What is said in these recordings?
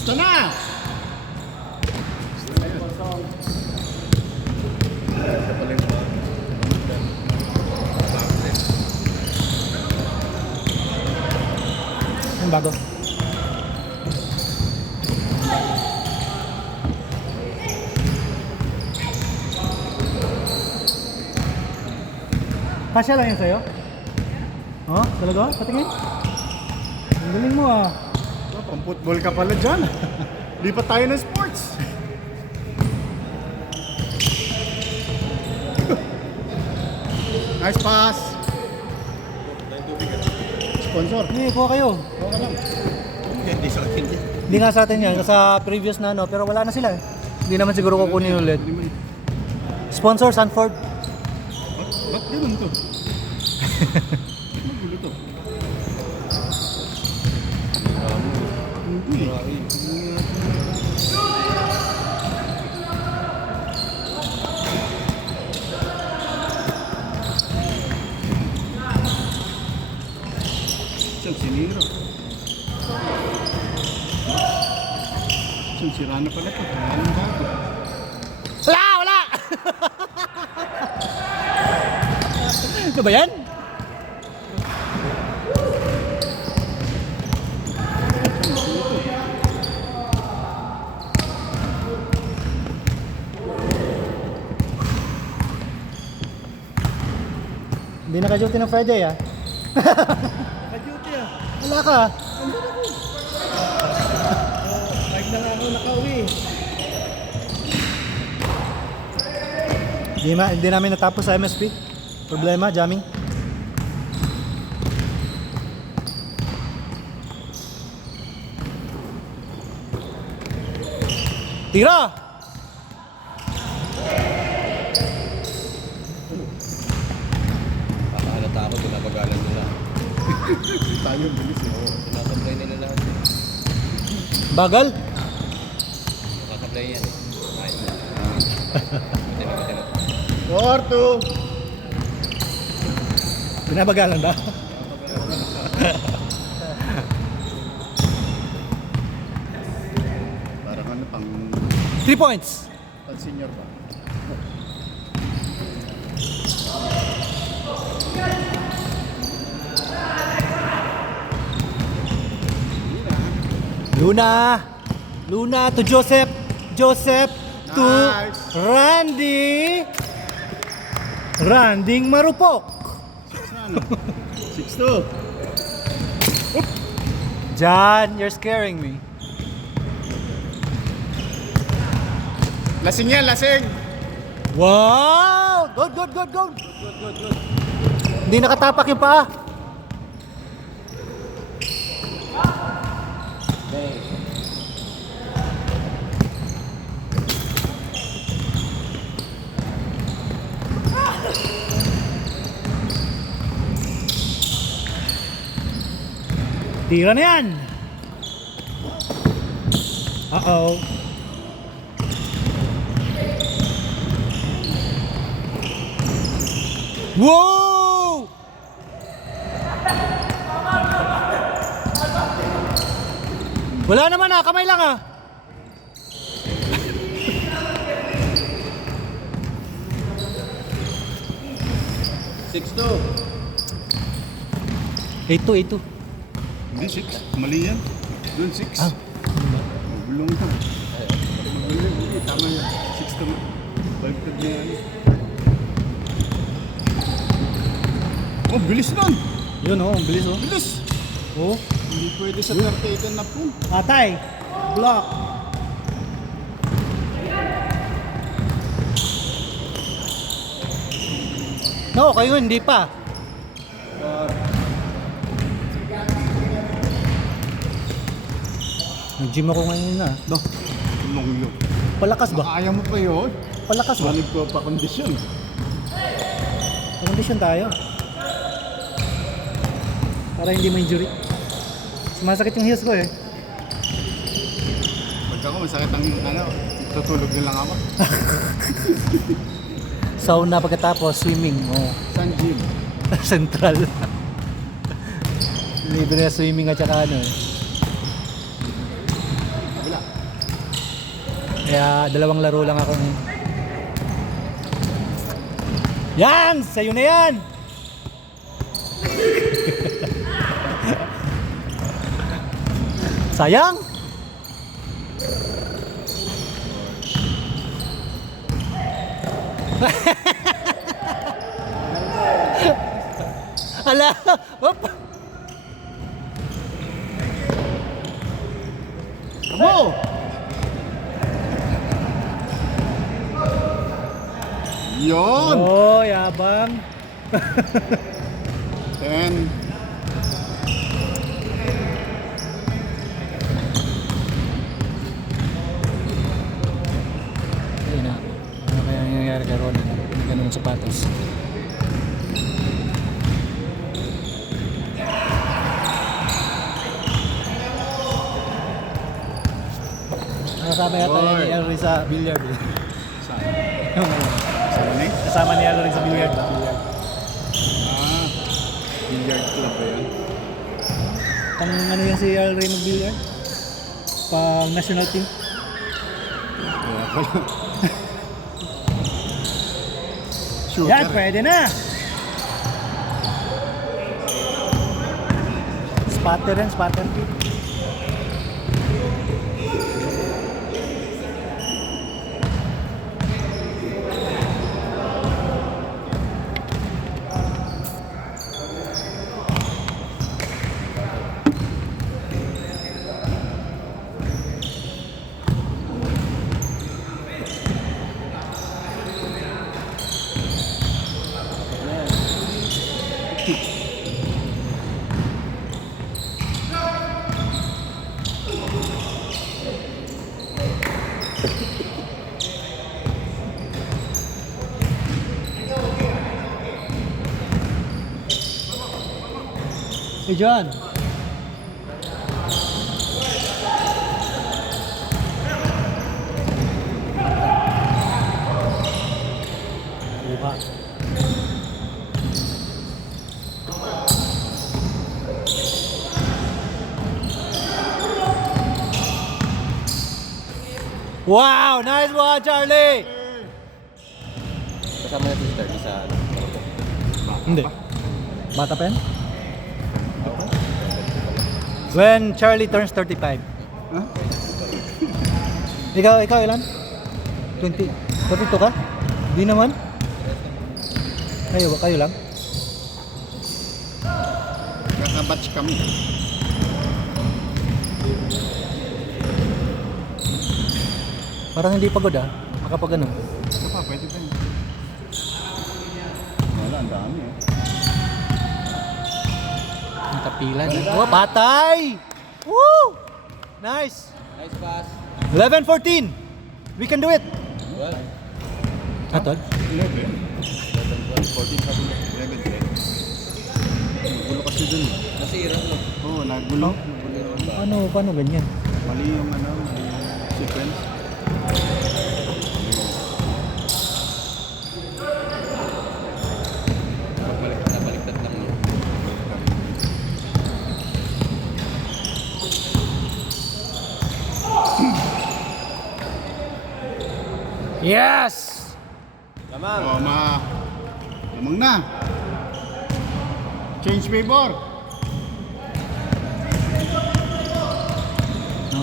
Gusto na! Yung bago. Kasya lang yun sa'yo? Oh, talaga? Patingin? Ang galing mo ah. Pang football ka pala dyan. Lipat tayo ng sports. Nice pass. Sponsor. Hindi, kuha kayo. Okay lang. Hindi sa akin yan. Hindi nga sa atin yan, sa previous na ano, pero wala na sila eh. Hindi naman siguro kukunin ulit. Sponsor, Sanford. Ba't ganun to? Magulo to. Hindi. Siyang sinira. Siyang sira na pala to. Anong bago? Wala! Wala! Ito ba yan? Hindi naka-duty ng Friday ah. Naka-duty ah. Wala ka. Live na nga ako nakauwi. Hindi namin natapos sa MSP. Problema, jamming. Tira! Nakahalata ako, pinapagalan nila. Tayo bilis eh. Pinakablay nila lahat. Bagal? Nakakablay yan eh. Kahit na. Buti na. 4-2. Binabagalan ba? Parang ano pang 3 points. senior ba? Luna! Luna to Joseph! Joseph to Nice. Randy! Randing marupok! 6-2. John, you're scaring me. Lasing yan, lasing. Wow! Good, good, good, good! Hindi nakatapak yung paa. Tira na yan! Uh-oh. Wow! Wala naman ah, kamay lang ah. Ito. Hindi, 6. Mali yan. Doon, 6. Ah. Magulong ka. Hindi, tama yan. 6 to 5 na yan. Oh, bilis nun. Yun oh, ang bilis oh. Bilis. Oh. Hindi pwede sa 38 na po. Atay. Block. No, kayo hindi pa. Nag-gym ako ngayon na. No, tulong yun. Palakas ba? Kaya mo pa yun. Palakas ba? Malig ko pa kondisyon. Kondisyon tayo. Para hindi ma-injury. Sumasakit yung heels ko eh. Pagka ko masakit ang ano, tutulog na lang ako. Sauna pagkatapos, swimming. Oh. San gym? Central. Libre na swimming at saka ano eh. Kabila. Kaya dalawang laro lang ako ngayon. Yan! Sa'yo na yan! Sayang! Ala! Hop! Mo! Yon! Oh, yabang! 10. Ayun na. Ano kaya nangyayari kay Ron? May ganun ang sapatos. Nakasama yata Oy. ni Elry sa billiard eh. Saan? Yung Saan na eh? kasama ni Elry sa billiard. Ah, billiard club ba yan? Pang ano yan si Elry mag-billiard? Pang national team? Kaya pala. Shooter. Yan, pwede na! Spatter yan, spatter. Hey John. Buka. Wow, nice one, Charlie. Kasama natin si Charlie sa ano. Hindi. Bata pa yan? When Charlie turns 35. Huh? Ikaw ilan? 20. 42 ka? Di naman. Kayo lang? Kakabatch kami. Parang hindi pagod ah. Makapag ano. Ito pa, pwede pa yun. Wala, ang dami eh. Ang tapilan. Oh, patay! Woo! Nice! Nice pass. 11-14. We can do it. Well, Atol? 11. 14 sabi niya. 11. Nagulo kasi dun eh. Nasira no. Oo, nagulo. Paano ganyan? Mali yung mali yung sequence. Nabaliktad lang niya. Yes! Lamang. Oh, lamang na. Change favor.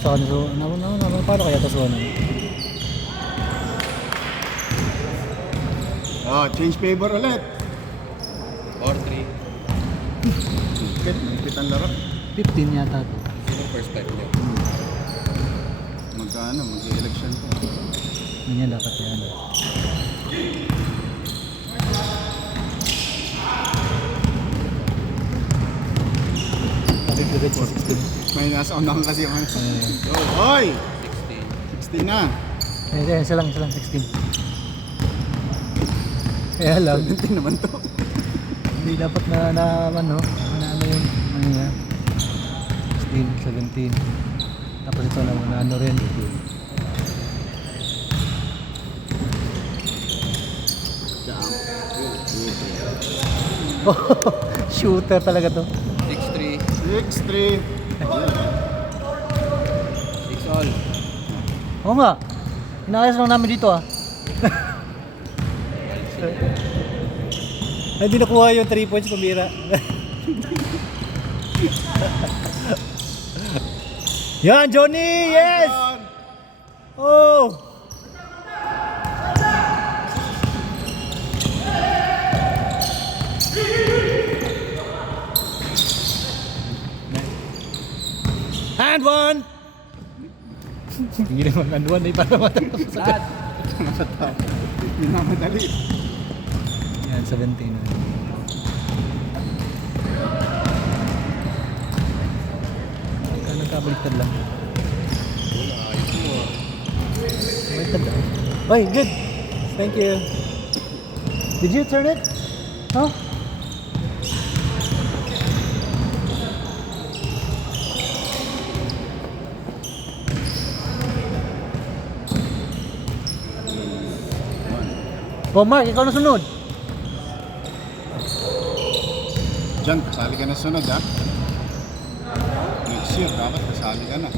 Paano kaya ito suwan? Oh, change favor ulit. Or 3. Nagpit ang laro. 15 yata ito. Sino first time niyo? Magkano, mag-election to. Ganyan dapat yan. Kapit-kapit sa 16. May nasa unahan kasi yung ano. Hoy! 16. 16 na. Isa lang 16. Kaya lang, 17 naman to. hindi dapat na ano yung ano niya. 16, 17. Tapos ito na ano rin. Shooter talaga to. 6-3. 6-3. 6 all. Oo nga. Inaayos lang namin dito ah. Hindi nakuha yung 3 points, pambira. Yan, Johnny! Yes! Oh! And one! Hindi naman and one eh, para matapos sa Minamadali. yan, 17 na. Nagkabaliktad lang. Baliktad lang. Oy, good! Thank you. Did you turn it? Huh? Oh, Mark, ikaw na sunod. Diyan, kasali ka na sunod ha. Next year, dapat kasali ka na.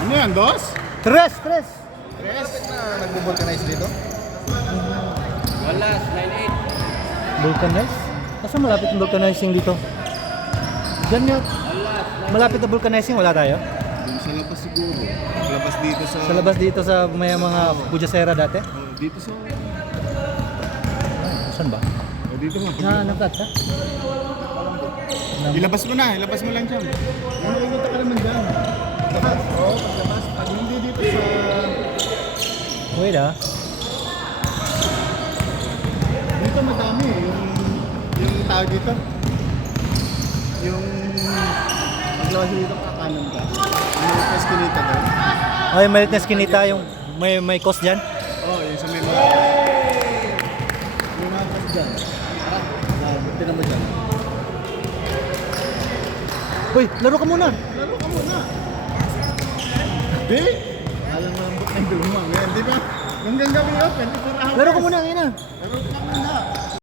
Ano yan, dos? Tres! Tres? Nagbo-vulcanize dito? Wala, 9-8. Vulcanize? Kasi malapit yung vulcanizing dito. Diyan yun. Malapit na vulcanizing, wala tayo? Dun sa labas siguro. Labas dito sa... Sa labas dito sa may mga Pujasera dati? Oh, dito sa... Saan ba? Oh, dito nga. Nakat ha? Ilabas mo na, ilabas mo lang dyan. Yung nakikita ka naman dyan. Labas, oo, paglabas. Pag hindi dito sa... Wait ah. Dito madami yung tao dito. Yung... Paglabas dito, kakanan ka. Yung eskinita doon. Ay, malit na skinita yung may cost dyan. Oo, yung sa may mga... Yung mga kas dyan. Tinan mo dyan. Uy, laro ka muna. Laro ka muna. Di? Alam mo ang buk ng lumang. Yan, di ba? Hanggang gabi open. Laro ka muna, ngayon na. Laro ka muna.